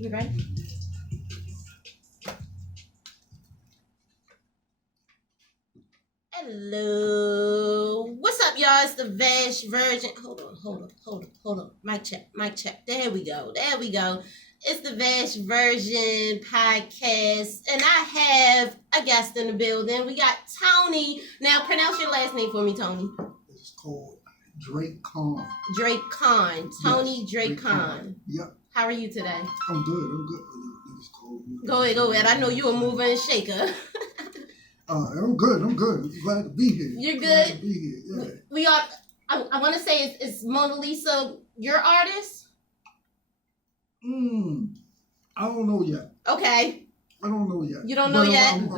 You ready? Hello. What's up, y'all? It's the Vash Virgin. Hold on. Mic check. There we go. It's the Vash Version podcast, and I have a guest in the building. We got Tony. Now, pronounce your last name for me, Tony. It's called DRAKHAN. DRAKHAN. Tony Yes, DRAKHAN. Yep. How are you today? I'm good. It's cold. Go ahead. I know you're a mover and shaker. I'm good. I'm glad to be here. You're Glad good? to be here, yeah. We are. I want to say, is Mona Lisa your artist? I don't know yet. Okay. I don't know yet. You don't know yet? I'm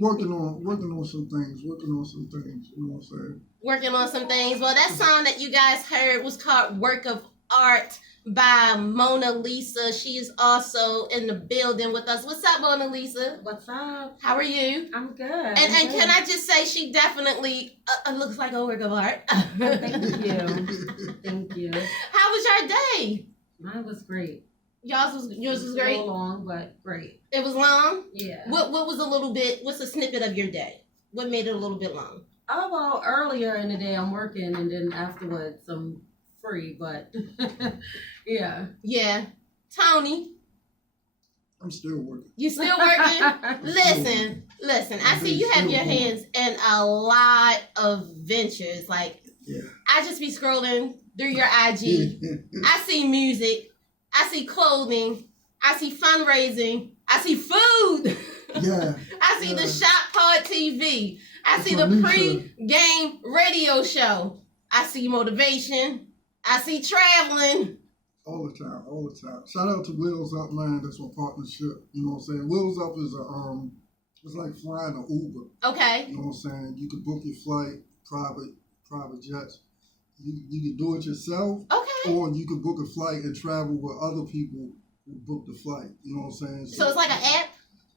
working on some things. You know what I'm saying? Working on some things. Well, that song that you guys heard was called Work of Art by Mona Lisa. She is also in the building with us. What's up, Mona Lisa? What's up? How are you? I'm good. And can I just say, she definitely looks like a work of art. Thank you. Thank you. How was your day? Mine was great. Yours was great? A little long, but great. It was long? Yeah. What was a little bit, what's a snippet of your day? What made it a little bit long? Oh, well, earlier in the day I'm working, and then afterwards I'm free, but yeah. Yeah. Tony? I'm still working. You still working? Listen. I see you have your hands in a lot of ventures. Like, yeah. I just be scrolling through your IG. I see music. I see clothing. I see fundraising. I see food. Yeah. I see the Shop Pod TV. I see the pre-game radio show. I see motivation. I see traveling. All the time. Shout out to Wheels Up, man. That's my partnership. You know what I'm saying? Wheels Up is it's like flying an Uber. Okay. You know what I'm saying? You can book your flight, private jets. You can do it yourself. Okay. Or you can book a flight and travel with other people who book the flight. You know what I'm saying? So it's like an app?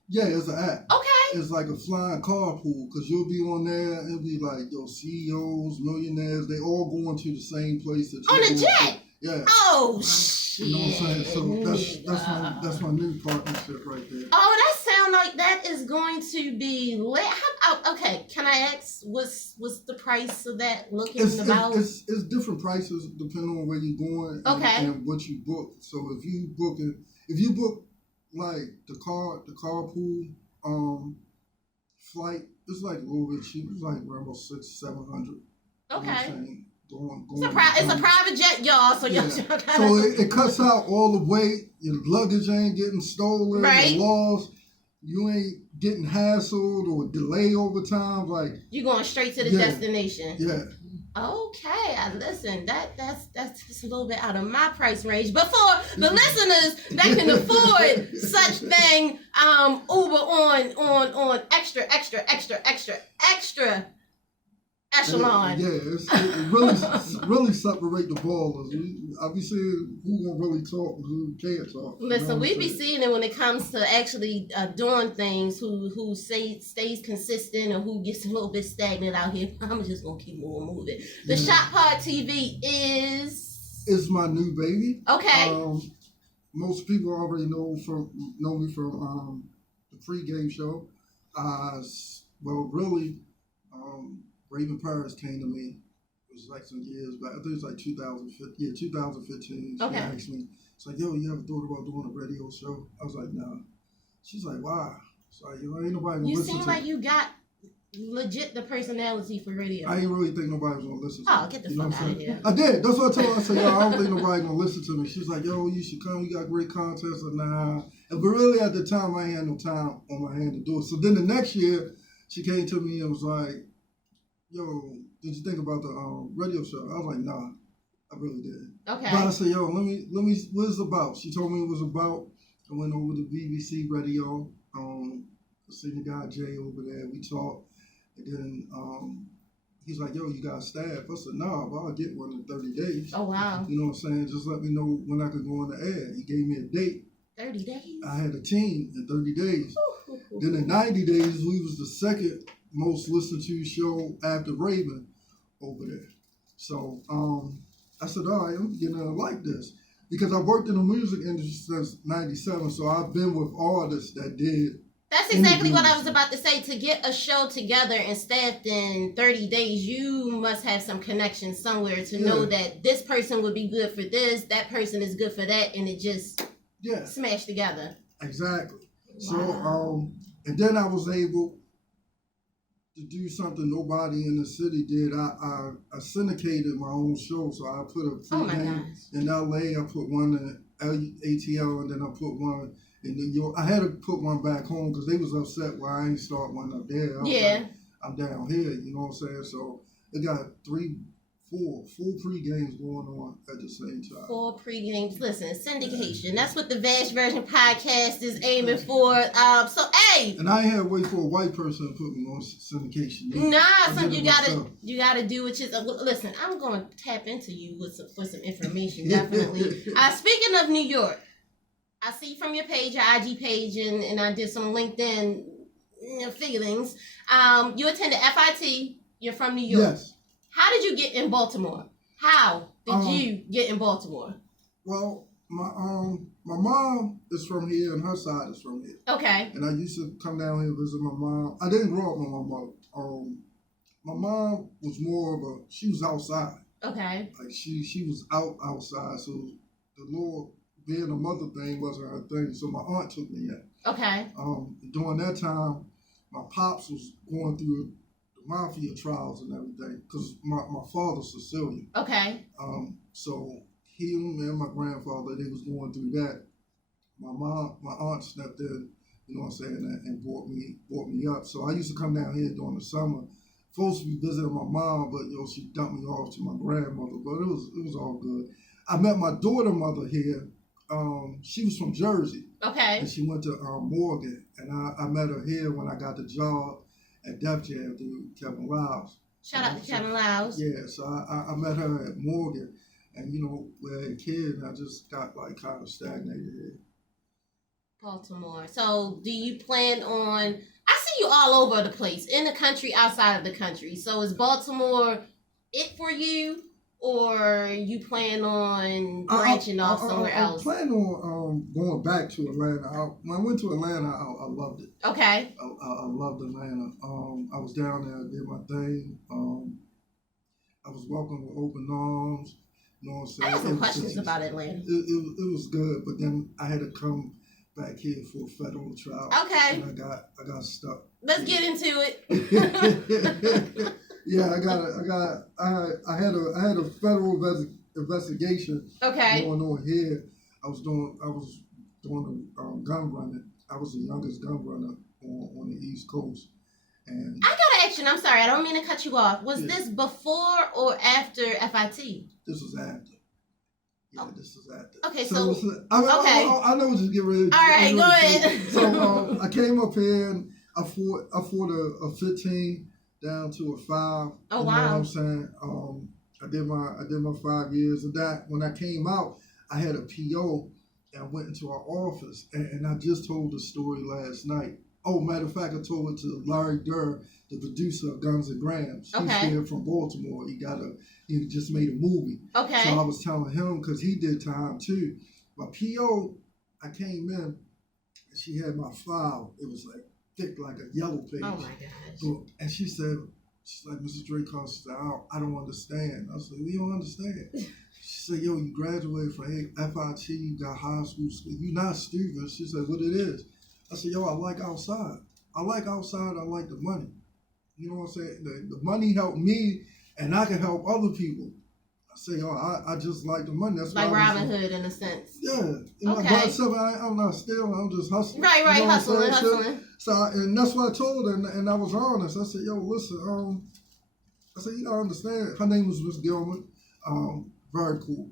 Yeah, it's an app. Okay. It's like a flying carpool because you'll be on there and it'll be like, CEOs, millionaires, they all going to the same place that on a jet? Yeah. Oh, shit. You know what I'm saying? So that's my new partnership right there. Oh, that sound like that is going to be lit. Okay, can I ask what's the price of that looking about? It's different prices depending on where you're going and what you book. So if you book like the carpool flight, it's like a little bit cheap. It's like around about $600-700. Okay. You know it's a private jet, y'all. So y'all gotta... So it cuts out all the weight. Your luggage ain't getting stolen or lost. You ain't getting hassled or delayed over time. Like you going straight to the destination. Yeah. Okay, listen. That's just a little bit out of my price range, but for the listeners that can afford such thing, Uber on extra echelon. Yeah, it really separate the ballers. I be seeing who gonna really talk and who can't talk. Listen, we be seeing it when it comes to actually doing things. Who stays consistent and who gets a little bit stagnant out here. I'm just gonna keep moving. The Shop Pod TV is my new baby. Okay. Most people already know me from the pregame show. Raven Paris came to me. It was like some years back. I think it was like 2015. Yeah, 2015. She asked me, it's like, yo, you ever thought about doing a radio show? I was like, nah. She's like, why? It's like, ain't nobody gonna listen to me. You seem like you got legit the personality for radio. I ain't really think nobody was gonna listen to me. Oh, get the fuck out of here. I did. That's what I told her. I said, yo, I don't think nobody gonna listen to me. She's like, yo, you should come. You got great content. I said, nah. But really at the time, I ain't had no time on my hand to do it. So then the next year, she came to me and was like, yo, did you think about the radio show? I was like, nah, I really didn't. Okay. But I said, yo, let me, what is it about? She told me it was about, I went over to BBC Radio, senior guy Jay over there, we talked, and then he's like, yo, you got staff? I said, nah, but I'll get one in 30 days. Oh, wow. You know what I'm saying? Just let me know when I could go on the air. He gave me a date. 30 days? I had a team in 30 days. Then in 90 days, we was the second most listened to show after Raven over there. So I said, all right, I'm beginning to like this. because I've worked in the music industry since '97, so I've been with artists that did. That's exactly what I was about to say. To get a show together and staffed in 30 days, you must have some connection somewhere to know that this person would be good for this, that person is good for that, and it just smashed together. Exactly. So, and then I was able to do something nobody in the city did. I syndicated my own show, so I put a pre-game in LA, I put one in ATL, and then I put one in New York. I had to put one back home because they was upset why I ain't start one up there. I was like, I'm down here, you know what I'm saying? So it got four pre-games going on at the same time. 4 pre-games. Listen, syndication. That's what the Vash Version podcast is aiming for. So, hey. And I ain't had to wait for a white person to put me on syndication. You gotta do what you. Listen, I'm going to tap into you for some information, definitely. Speaking of New York, I see from your page, your IG page, and I did some LinkedIn figurings. You attended FIT. You're from New York. Yes. How did you get in Baltimore? How did you get in Baltimore? Well, my mom is from here and her side is from here. Okay. And I used to come down here and visit my mom. I didn't grow up with my mother. My mom was more of she was outside. Okay. Like she was outside. So the Lord being a mother thing wasn't her thing. So my aunt took me in. Okay. During that time, my pops was going through mafia trials and everything because my father's Sicilian. Okay. So him and my grandfather, they was going through that. My aunt stepped in, you know what I'm saying, and brought me up. So I used to come down here during the summer. Supposed to be visiting my mom, but she dumped me off to my grandmother. But it was all good. I met my daughter mother here. She was from Jersey. Okay. And she went to Morgan, and I met her here when I got the job at Def Jam through Kevin Lyles. Shout out to Kevin Lyles. Yeah, so I met her at Morgan, and we had a kid, and I just got kind of stagnated here. Baltimore. So do you plan on, I see you all over the place, in the country, outside of the country. So is Baltimore it for you? Or you plan on branching off somewhere else? I plan on going back to Atlanta. When I went to Atlanta, I loved it. Okay. I loved Atlanta. I was down there, did my thing. I was welcomed with open arms. You know what I'm saying? I have some questions about Atlanta. It was good, but then I had to come back here for a federal trial. Okay. And I got stuck. Let's get into it. Yeah, I had a federal investigation going on here. I was doing gun running. I was the youngest gun runner on the East Coast. And I got an action. I'm sorry, I don't mean to cut you off. Was this before or after FIT? This was after. Yeah, this was after. Okay, so I know what you're getting ready to. All right, go ahead. So I came up here and I fought a 15 down to a 5. Oh, wow. You know what I'm saying? I did my 5 years, and that when I came out, I had a PO and I went into our office, and I just told the story last night. Oh, matter of fact, I told it to Larry Durr, the producer of Guns and Grams. He's here from Baltimore. He just made a movie. Okay. So I was telling him because he did time too. My PO, I came in and she had my file. It was like thick like a yellow page. Oh my gosh. And she's like, Mr. DRAKHAN, she said, I don't understand. I said, we don't understand. She said, yo, you graduated from FIT, you got high school, you're not stupid. She said, what it is? I said, yo, I like outside. I like the money. You know what I'm saying? The money helped me, and I can help other people. I say, yo, I just like the money. That's like Robin Hood in a sense. Yeah. Okay. I'm not stealing. I'm just hustling. Right, you know hustling. So, and that's what I told her, and I was honest. I said, yo, listen, I said, you gotta understand. Her name was Miss Gilman. Very cool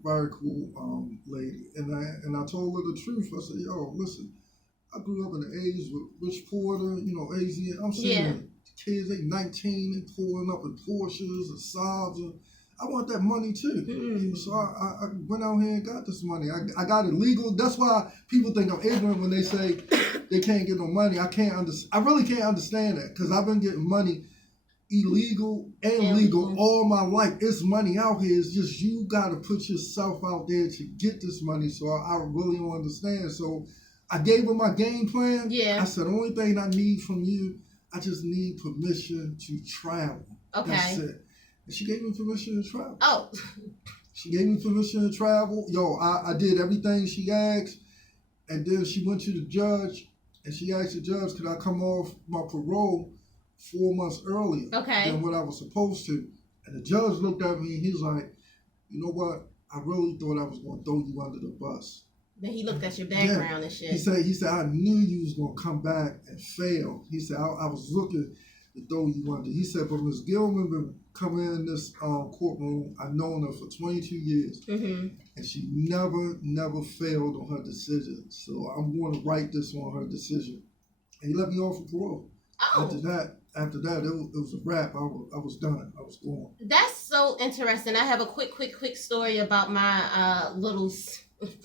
lady. And I told her the truth. I said, yo, listen, I grew up in the 80s with Rich Porter, AZ. I'm seeing kids, they 19, they pulling up in Porsches and Saabs. And I want that money too. Mm-hmm. So I went out here and got this money. I got it legal. That's why people think I'm ignorant when they say they can't get no money. I really can't understand that because I've been getting money illegal and legal all my life. It's money out here. It's just you got to put yourself out there to get this money. So I really don't understand. So I gave her my game plan. Yeah. I said, the only thing I need from you, I just need permission to travel. Okay. That's it. And she gave me permission to travel. Oh. She gave me permission to travel. Yo, I did everything she asked. And then she went to the judge and she asked the judge, could I come off my parole 4 months earlier than what I was supposed to? And the judge looked at me and he was like, you know what? I really thought I was going to throw you under the bus. Then he looked at your background and shit. He said, I knew you was going to come back and fail. He said, I was looking to throw you under. He said, but Ms. Gilman been coming in this courtroom. I've known her for 22 years. And she never failed on her decision. So I'm going to write this on her decision. And he let me off for parole. Oh. After that, it was a wrap. I was done. I was gone. That's so interesting. I have a quick story about my little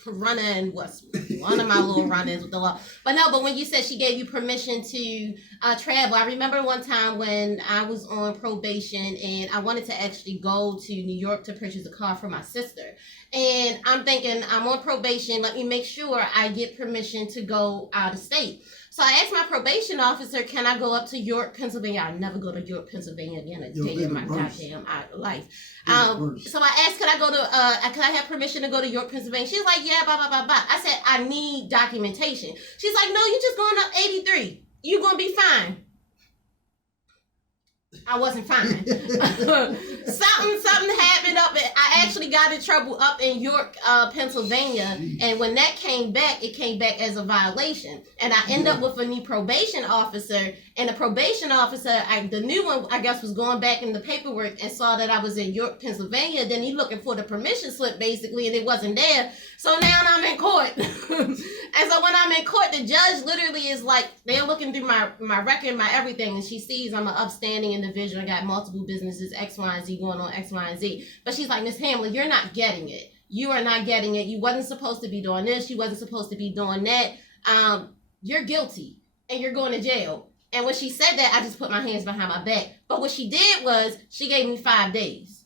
run-in. Was one of my little run-ins with the law. But when you said she gave you permission to travel, I remember one time when I was on probation and I wanted to actually go to New York to purchase a car for my sister. And I'm thinking, I'm on probation. Let me make sure I get permission to go out of state. So I asked my probation officer, can I go up to York, Pennsylvania? I'll never go to York, Pennsylvania again a day in my goddamn life. So I asked, could I have permission to go to York, Pennsylvania? She's like, yeah, blah, blah, blah, blah. I said, I need documentation. She's like, no, you're just going up 83. You're going to be fine. I wasn't fine. Something happened up. I actually got in trouble up in York, Pennsylvania, and when that came back, it came back as a violation. And I ended up with a new probation officer. And the probation officer, the new one, I guess, was going back in the paperwork and saw that I was in York, Pennsylvania. Then he looking for the permission slip, basically, and it wasn't there. So now I'm in court. And so when I'm in court, the judge literally is like, they're looking through my record, my everything, and she sees I'm an upstanding individual. I got multiple businesses, X, Y, and Z, going on X, Y, and Z. But she's like, Miss Hamlin, you're not getting it. You are not getting it. You wasn't supposed to be doing this. You wasn't supposed to be doing that. You're guilty, and you're going to jail. And when she said that, I just put my hands behind my back. But what she did was she gave me 5 days.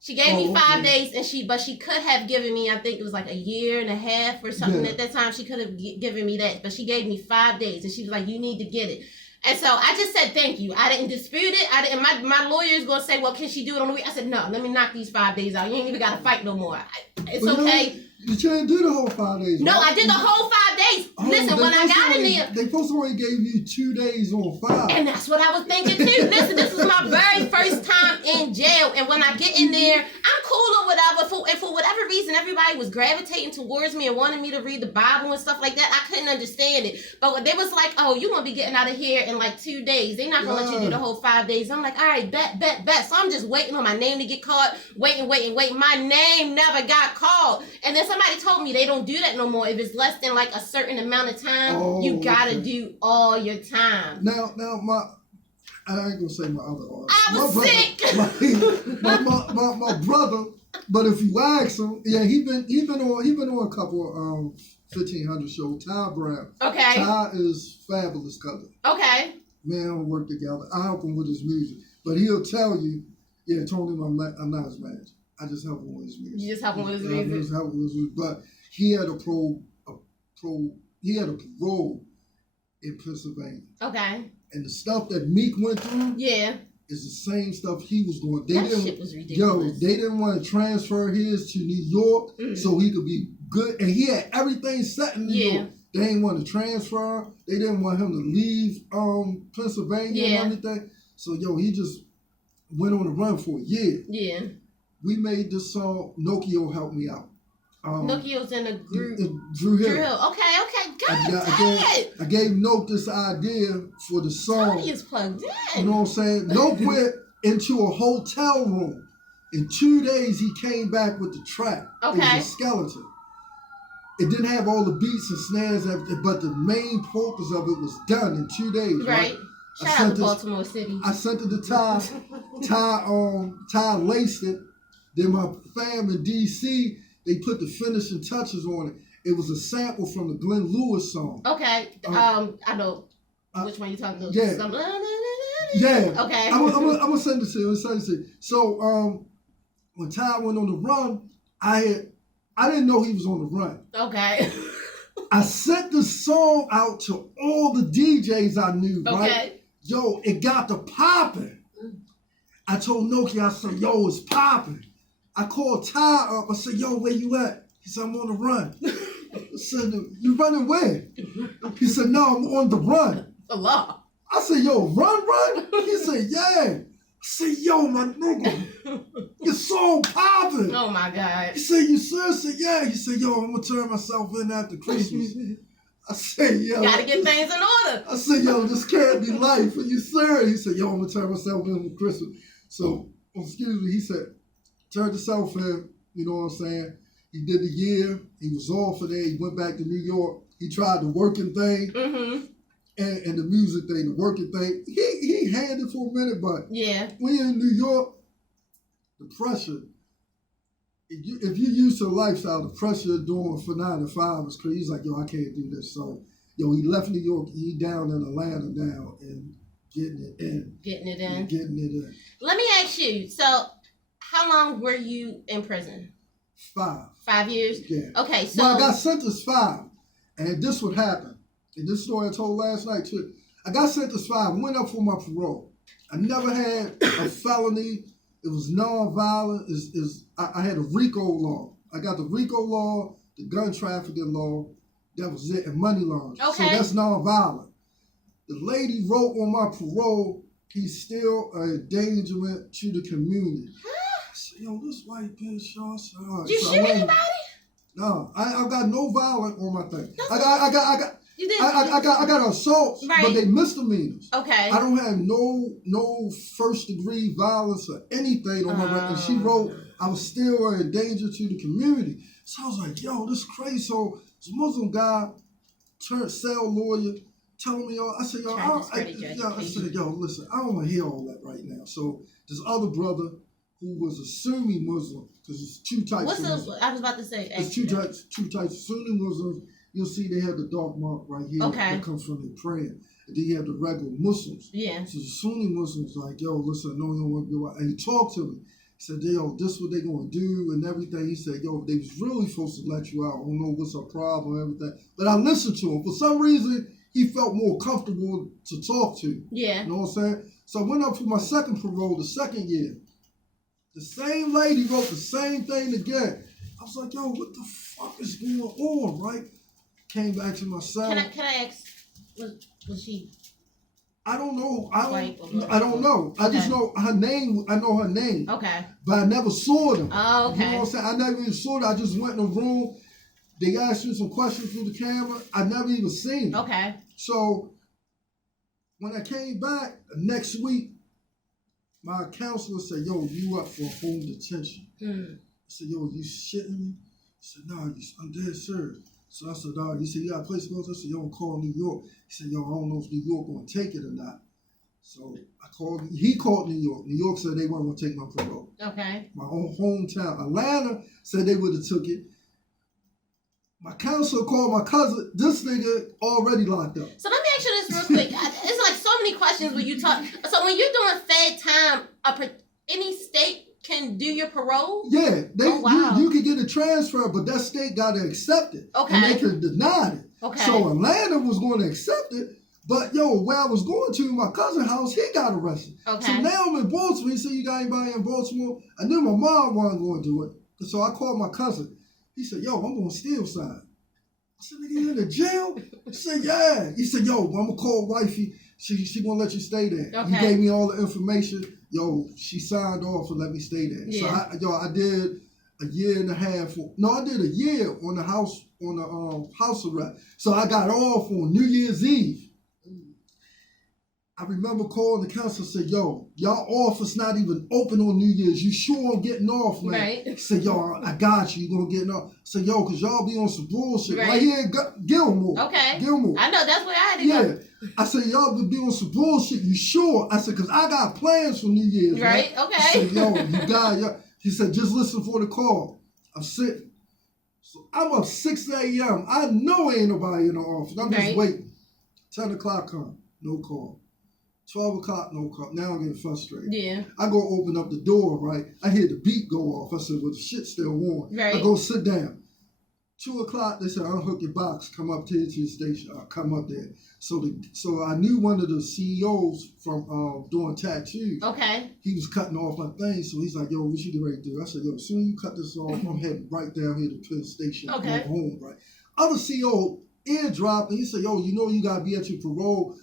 She gave me 5 days, and she could have given me, I think it was like a year and a half or something at that time. She could have given me that, but she gave me 5 days, and she was like, you need to get it. And so I just said, thank you. I didn't dispute it. My lawyer is going to say, well, can she do it on the week? I said, no, let me knock these 5 days out. You ain't even got to fight no more. It's okay. You didn't do the whole 5 days. No, right? I did the whole 5 days. Listen, when I got in there. They supposed to only gave you 2 days on 5. And that's what I was thinking too. Listen, this was my very first time in jail. And when I get in there, I'm cool or whatever. And for whatever reason, everybody was gravitating towards me and wanting me to read the Bible and stuff like that. I couldn't understand it. But they was like, oh, you're going to be getting out of here in like 2 days. They're not going to let you do the whole 5 days. I'm like, all right, bet. So I'm just waiting on my name to get called. Waiting. My name never got called. And then somebody told me they don't do that no more. If it's less than like a certain amount of time, you gotta do all your time. Now, I ain't gonna say my other artist. I was sick. My brother, but if you ask him, he been on a couple of 1500 shows. Ty Brown. Okay. Ty is fabulous cousin. Okay. Man, we work together. I help him with his music, but he'll tell you, Tony, I'm not his manager. I just help him with his music. You just help him with his music. I just help him with his music, but he had a parole in Pennsylvania. Okay. And the stuff that Meek went through, is the same stuff he was doing. Shit was ridiculous. They didn't want to transfer his to New York so he could be good, and he had everything set in New York. They didn't want to transfer. They didn't want him to leave Pennsylvania and everything. So he just went on the run for a year. Yeah. We made this song. Nokio helped me out. Nokio's in a group. Drew Hill. Okay. God, I gave Noke this idea for the song. Tony is plugged in. You know what I'm saying? Noke went into a hotel room. In 2 days, he came back with the track. Okay. It was a skeleton. It didn't have all the beats and snares, but the main focus of it was done in 2 days. Right. Shout out to Baltimore City. I sent it to Ty. Ty laced it. Then my fam in D.C., they put the finishing touches on it. It was a sample from the Glenn Lewis song. Okay. I know which one you're talking about. Yeah. Yeah. Okay. I'm gonna send it to you. So when Ty went on the run, I didn't know he was on the run. Okay. I sent the song out to all the DJs I knew, right? Okay. Yo, it got the popping. I told Nokia, I said, yo, it's popping. I called Ty up. I said, yo, where you at? He said, I'm on the run. I said, you running where? He said, no, I'm on the run. Allah. I said, yo, run? He said, yeah. I said, yo, my nigga, your song popping. Oh my God. He said, you serious? I said, yeah. He said, yo, I'm going to turn myself in after Christmas. I said, yo. Gotta get things in order. I said, yo, this can't be life. Are you serious? He said, yo, I'm going to turn myself in for Christmas. So, excuse me, he said, turn yourself in, you know what I'm saying? He did a year. He was off of there. He went back to New York. He tried the working thing. Mm-hmm. And the music thing, the working thing, he had it for a minute, but yeah, when you're in New York, the pressure, if you're used to the lifestyle, the pressure of doing for 9 to 5 is crazy. He's like, yo, I can't do this. So, yo, he left New York, he down in Atlanta now and getting it in. Getting it in. Let me ask you, so how long were you in prison? 5. 5 years? Yeah. Okay, so. Well, I got sentenced 5, and this would happen. And this story I told last night too. I got sentenced 5, went up for my parole. I never had a felony. It was non-violent. I had a RICO law. I got the RICO law, the gun trafficking law. That was it, and money laundering. Okay. So that's non-violent. The lady wrote on my parole, he's still an endangerment to the community. I said, yo, this white bitch, y'all. Did you shoot anybody? No, I got no violent on my thing. I got. You did. I got assaults, right. But they misdemeanors. Okay. I don't have no first degree violence or anything on my record. And she wrote, I was still in danger to the community. So I was like, yo, this is crazy. So this Muslim guy turned cell lawyer, telling me, I said, yo, I said, yo, listen, I don't want to hear all that right now. So this other brother who was a Sunni Muslim, because there's 2 types. I was about to say. There's two types of Sunni Muslims. You'll see they have the dark mark right here. Okay. That comes from their praying. And then you have the regular Muslims. Yeah. So the Sunni Muslims like, yo, listen, no, you don't want to go out. And he talked to me. He said, yo, this is what they going to do and everything. He said, yo, they was really supposed to let you out. I don't know what's our problem and everything. But I listened to him. For some reason, he felt more comfortable to talk to. Yeah. You know what I'm saying? So I went up for my second parole the second year. The same lady wrote the same thing again. I was like, yo, what the fuck is going on, right? Came back to my cell. Can I ask? Was she? I don't know. White I don't know. I just know her name. I know her name. Okay. But I never saw them. Oh, okay. You know what I'm saying? I never even saw them. I just went in the room. They asked me some questions through the camera. I never even seen them. Okay. So when I came back next week, my counselor said, yo, you up for home detention. I said, yo, you shitting me? He said, no, I'm dead serious. So I said, dog, he said, you got a place to go to? I said, yo, I'm calling New York. He said, yo, I don't know if New York going to take it or not. So he called New York. New York said they weren't going to take my parole. Okay. My own hometown. Atlanta said they would have took it. My counselor called my cousin. This nigga already locked up. So let me ask you this real quick. It's like so many questions when you talk. So when you're doing Fed time, any state can do your parole? Yeah, wow. you can get a transfer, but that state got to accept it. Okay. And they could deny it. Okay. So Atlanta was going to accept it, but yo, where I was going to, my cousin's house, he got arrested. Okay. So now I'm in Baltimore. He said, you got anybody in Baltimore? I knew my mom wasn't going to do it. So I called my cousin. He said, yo, I'm going to Steelside. I said, nigga, you in the jail? He said, yeah. He said, yo, I'm going to call wifey. She going to let you stay there. Okay. He gave me all the information. Yo, she signed off and let me stay there. Yeah. So I did a year and a half. I did a year on the house arrest. So I got off on New Year's Eve. I remember calling the counselor and said, yo, y'all office not even open on New Year's. You sure I'm getting off, man? Right. He said, yo, I got you. You gonna get off. I said, yo, because y'all be on some bullshit. Right. Right here in Gilmore. Okay. Gilmore. I know, that's where I had to go. Yeah. I said, y'all be on some bullshit. You sure? I said, because I got plans for New Year's. Right, man. okay. He said, yo, you got it. He said, just listen for the call. I'm sitting. So I'm up 6 a.m. I know ain't nobody in the office. I'm just waiting. 10 o'clock come. No call. 12 o'clock, no call. Now I'm getting frustrated. Yeah. I go open up the door, right? I hear the beat go off. I said, well, the shit's still on. Right. I go sit down. 2 o'clock, they said, unhook your box, come up to the station. I'll come up there. So I knew one of the CEOs from doing tattoos. Okay. He was cutting off my thing, so he's like, yo, what you get ready to do? I said, yo, as soon as you cut this off, I'm heading right down here to the station. Okay. I'm home, right? Other CEO eardrop, and he said, yo, you know you got to be at your parole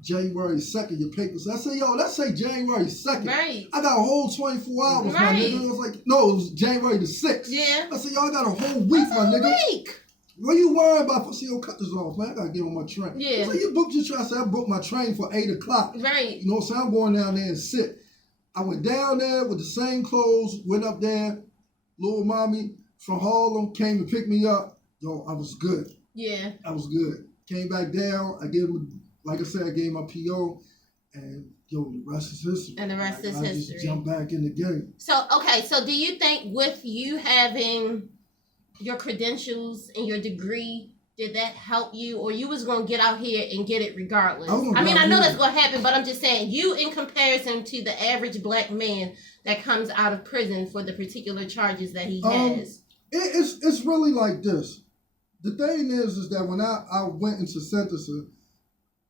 January 2nd, your papers. I said, yo, let's say January 2nd. Right. I got a whole 24 hours, Right. my nigga. It was like, no, it was January the 6th. Yeah. I said, yo, I got a whole week, my nigga. Week. What you worried about? I said, yo, cut this off, man. I got to get on my train. Yeah. So you booked your train. I said, I booked my train for 8 o'clock. Right. You know what I'm saying? I'm going down there and sit. I went down there with the same clothes, went up there. Little mommy from Harlem came and picked me up. Yo, I was good. Yeah. I was good. Came back down. I gave him, like I said, I gave him my PO. And, yo, the rest is history. And the rest is I history. just jumped back in the game. So, okay. So do you think with you having your credentials and your degree, did that help you, or you was going to get out here and get it regardless? I mean, I know that's going to happen, but I'm just saying, you in comparison to the average black man that comes out of prison for the particular charges that he has. It's really like this. The thing is that when I went into sentencing,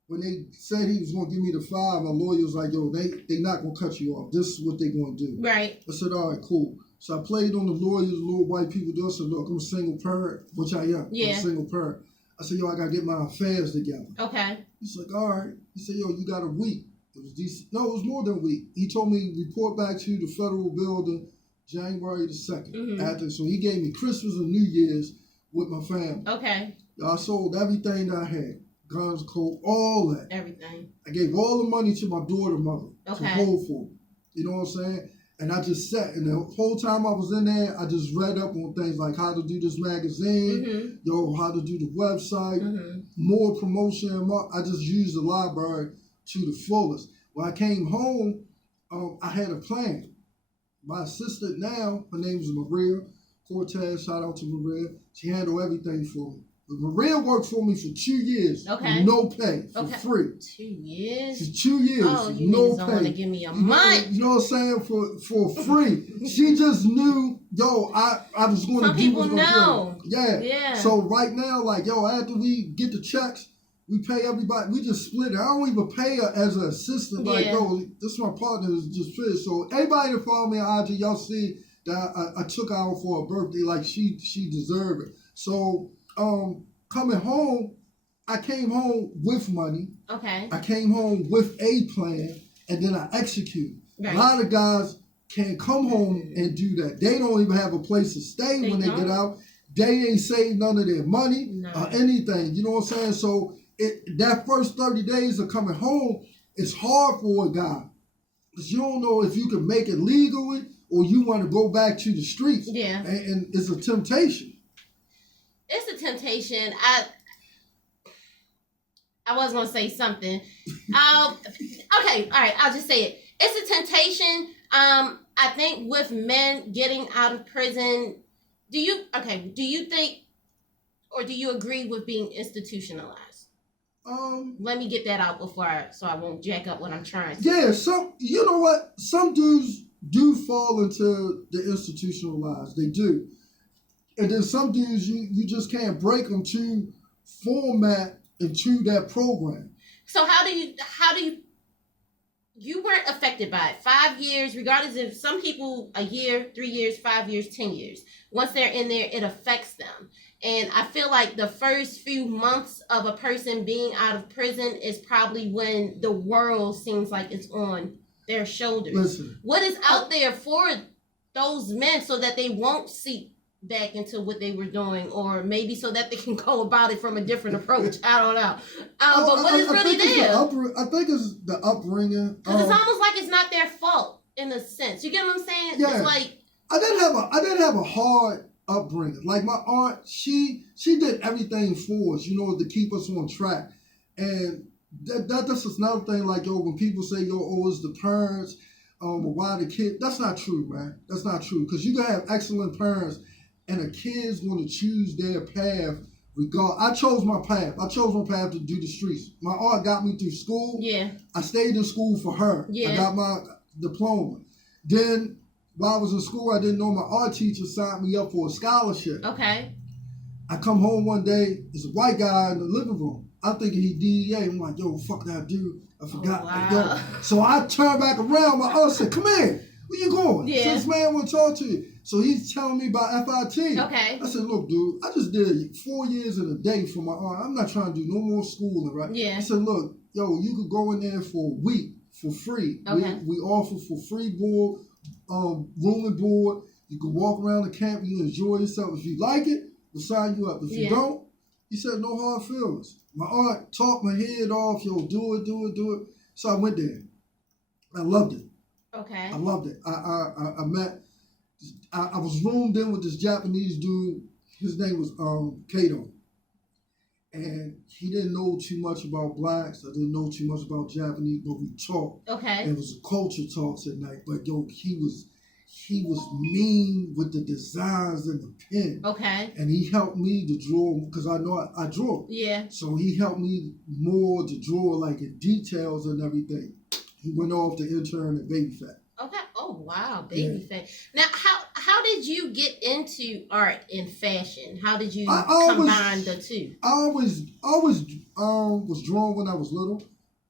when they said he was going to give me the 5, my lawyer was like, yo, they not going to cut you off. This is what they going to do. Right. I said, all right, cool. So I played on the lawyers, little white people do. I said, look, I'm a single parent, which I am. Yeah. I'm a single parent. I said, yo, I got to get my affairs together. Okay. He's like, all right. He said, yo, you got a week. It was decent. No, it was more than a week. He told me report back to the federal building January the 2nd. Mm-hmm. So he gave me Christmas and New Year's with my family. Okay. I sold everything that I had. Guns, coat, all that. Everything. I gave all the money to my daughter mother to Okay. hold for. You know what I'm saying? And I just sat, and the whole time I was in there, I just read up on things like how to do this magazine, how to do the website, more promotion. I just used the library to the fullest. When I came home, I had a plan. My assistant now, her name is Maria Cortez. Shout out to Maria. She handled everything for me. Maria worked for me for 2 years. Okay. With no pay, for free. 2 years? For 2 years. Oh, you no niggas don't want to pay. give me a month. You know what I'm saying? For free. She just knew, yo, I was going Some to do people what's going to know. do. Yeah. Yeah. So right now, like, yo, after we get the checks, we pay everybody. We just split it. I don't even pay her as an assistant. Like, yo, this is my partner is just finished. So everybody that follow me on IG, y'all see that I took her out for her birthday. Like, she deserved it. So, coming home, I came home with money. Okay. I came home with a plan, and then I executed. Right. A lot of guys can't come home and do that. They don't even have a place to stay when they get out. They ain't saved none of their money or anything. You know what I'm saying? So that first 30 days of coming home, it's hard for a guy. Because you don't know if you can make it legally or you want to go back to the streets. Yeah. And it's a temptation. It's a temptation. I was going to say something. Okay, all right, I'll just say it. It's a temptation. I think with men getting out of prison, do you think, or do you agree with being institutionalized? Let me get that out so I won't jack up what I'm trying to say. Yeah, you know what? Some dudes do fall into the institutionalized. They do. And then some dudes, you just can't break them to format into that program. So how do you weren't affected by it? 5 years, regardless of some people, a year, 3 years, 5 years, 10 years. Once they're in there, it affects them. And I feel like the first few months of a person being out of prison is probably when the world seems like it's on their shoulders. Listen, what is out there for those men so that they won't seek back into what they were doing, or maybe so that they can go about it from a different approach? I don't know. But what is really there? I think it's the upbringing. Because it's almost like it's not their fault in a sense. You get what I'm saying? Yeah. It's like I didn't have a hard upbringing. Like my aunt, she did everything for us, to keep us on track. And that's just another thing. Like, yo, when people say, yo, it's the parents, or why the kid? That's not true, man. That's not true. Because you can have excellent parents, and a kid's going to choose their path I chose my path. I chose my path to do the streets. My art got me through school. Yeah. I stayed in school for her. Yeah. I got my diploma. Then while I was in school, I didn't know my art teacher signed me up for a scholarship. Okay. I come home one day, there's a white guy in the living room. I'm thinking he DEA. I'm like, yo, fuck that dude. I forgot. Oh, Like, wow. yo. So I turned back around. My aunt said, come here. Where you going? Yeah. This man want to talk to you. So he's telling me about FIT. Okay. I said, look, dude, I just did 4 years in a day for my aunt. I'm not trying to do no more schooling, right? Yeah. I said, look, yo, you could go in there for a week for free. Okay. We offer for free board, room and board. You can walk around the camp. You enjoy yourself. If you like it, we'll sign you up. If you don't, he said, no hard feelings. My aunt talked my head off. Yo, do it. So I went there. I loved it. Okay. I loved it. I was roomed in with this Japanese dude. His name was Kato. And he didn't know too much about blacks. I didn't know too much about Japanese, but we talked. Okay. And it was a culture talks at night. But yo, he was mean with the designs and the pen. Okay. And he helped me to draw, because I know I draw. Yeah. So he helped me more to draw like in details and everything. He went off to intern at Baby Fat. Okay. Oh wow, Baby Fat. Now, how did you get into art and fashion? How did you combine the two? I always was drawn when I was little.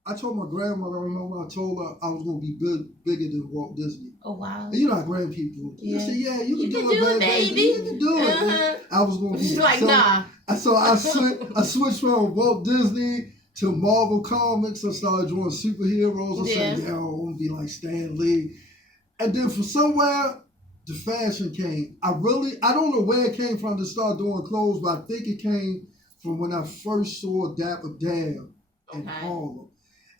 I told my grandmother, I remember I told her I was going to be bigger than Walt Disney. Oh wow. And you know how grandpeople. Yeah. I said, yeah, you can do it, baby. You can do it. Uh-huh. I was going to be She's like, nah. So I switched from Walt Disney to Marvel Comics. I started drawing superheroes. I said, I want to be like Stan Lee. And then from somewhere, the fashion came. I don't know where it came from to start doing clothes, but I think it came from when I first saw Dapper Dan in Harlem.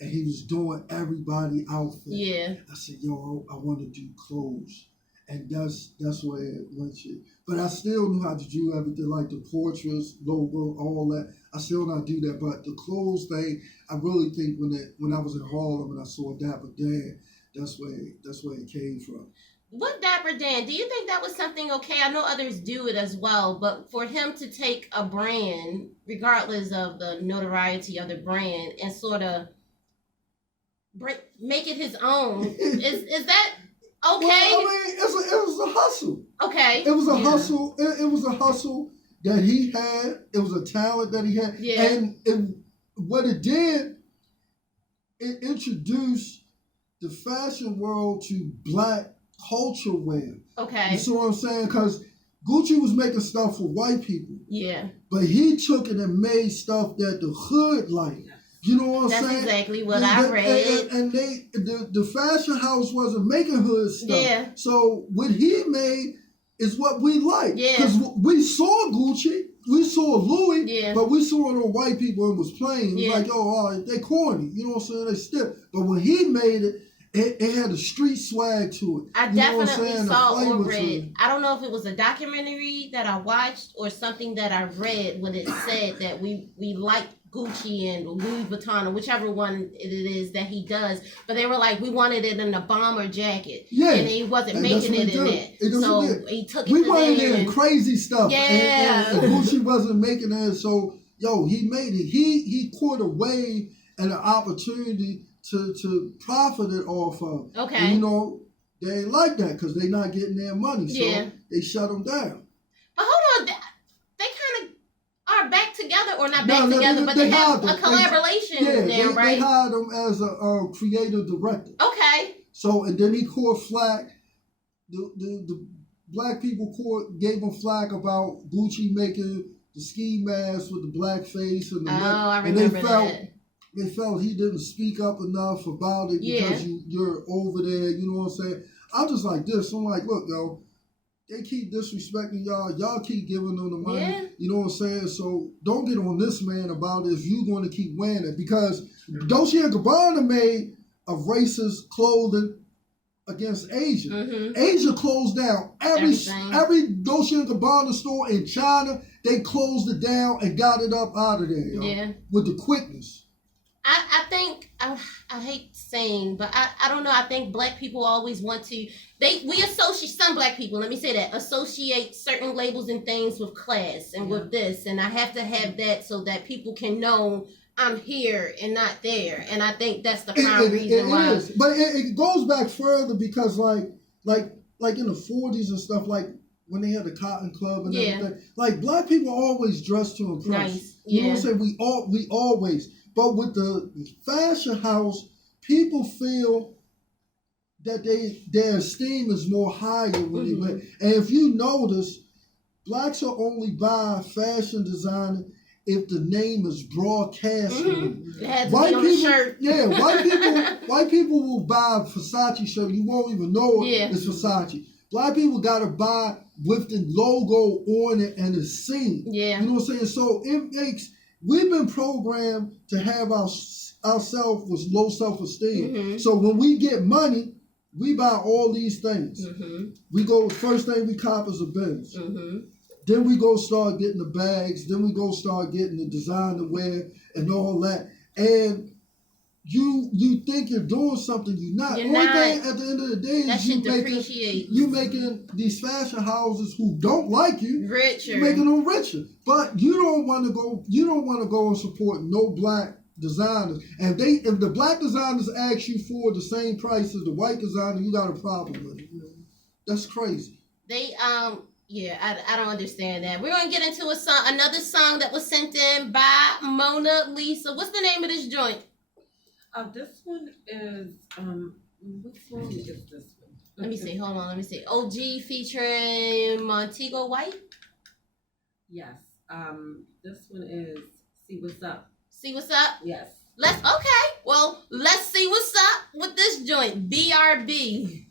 And he was doing everybody outfit. Yeah. I said, yo, I want to do clothes. And that's where it went to. But I still knew how to do everything, like the portraits, logo, all that. I still not do that. But the clothes thing, I really think when I was in Harlem and I saw Dapper Dan, that's where it came from. What Dapper Dan? Do you think that was something okay? I know others do it as well, but for him to take a brand, regardless of the notoriety of the brand, and sort of make it his own, is that okay? Well, I mean, it was a hustle. Okay. It was a hustle. It was a hustle that he had. It was a talent that he had. Yeah. And what it did, it introduced the fashion world to black culture wear. Okay. You see what I'm saying? Because Gucci was making stuff for white people. Yeah. But he took it and made stuff that the hood liked. You know what I'm saying? That's exactly what I read. And the fashion house wasn't making hood stuff. Yeah. So what he made is what we like. Yeah. Because we saw Gucci, we saw Louis, but we saw the white people and was playing. It was like, oh, they corny. You know what I'm saying? They stiff. But when he made it, it had a street swag to it. I definitely saw or read. I don't know if it was a documentary that I watched or something that I read when it said that we like Gucci and Louis Vuitton or whichever one it is that he does, but they were like, we wanted it in a bomber jacket, and he wasn't making it in it. So he took it. We wanted it in crazy stuff, and Gucci wasn't making it. So he made it. He caught a wave and an opportunity to profit it off of. Okay, and, they ain't like that because they not getting their money, so they shut them down. But hold on, they kind of are back together, or not back together, but they have a collaboration now, right? They hired him as a creative director. Okay. So, and then he caught flack. The black people gave him flack about Gucci making the ski mask with the black face and the I remember that. They felt he didn't speak up enough about it because you're over there, you know what I'm saying? I'm just like this. I'm like, look, they keep disrespecting y'all. Y'all keep giving them the money. Yeah. You know what I'm saying? So don't get on this man about it if you're going to keep wearing it. Because Dolce & Gabbana made a racist clothing against Asia. Mm-hmm. Asia closed down. Every Dolce & Gabbana store in China, they closed it down and got it up out of there, with the quickness. I think I hate saying, but I don't know. I think black people always want to we associate some black people. Let me say that associate certain labels and things with class and with this, and I have to have that so that people can know I'm here and not there. And I think that's the prime reason why. It is, but it goes back further because like in the 40s and stuff, like when they had the Cotton Club and everything, like black people always dressed to impress. Nice. You know what I'm saying? We always. But with the fashion house, people feel that their esteem is more higher when they wear. And if you notice, blacks will only buy fashion designer if the name is broadcast. It has to White be on people, the shirt. Yeah, white people will buy a Versace shirt. You won't even know it's Versace. Black people gotta buy with the logo on it and it's seen. Yeah. You know what I'm saying? So we've been programmed to have ourselves with low self-esteem. So when we get money, we buy all these things. We go, first thing we cop is a Benz. Then we go start getting the bags. Then we go start getting the designer wear and all that. And you think you're doing something, you're not. Only thing at the end of the day that is you making these fashion houses who don't like you richer, making them richer. But you don't want to go and support no black designers. And if the black designers ask you for the same price as the white designer, you got a problem with it. That's crazy. They I don't understand that. We're gonna get into another song that was sent in by Mona Lisa. What's the name of this joint? This one is what song is this one? Let me see. Hold on. Let me see. OG featuring Montego White. Yes. This one is See What's Up. See What's Up? Yes. Well, let's see what's up with this joint. BRB.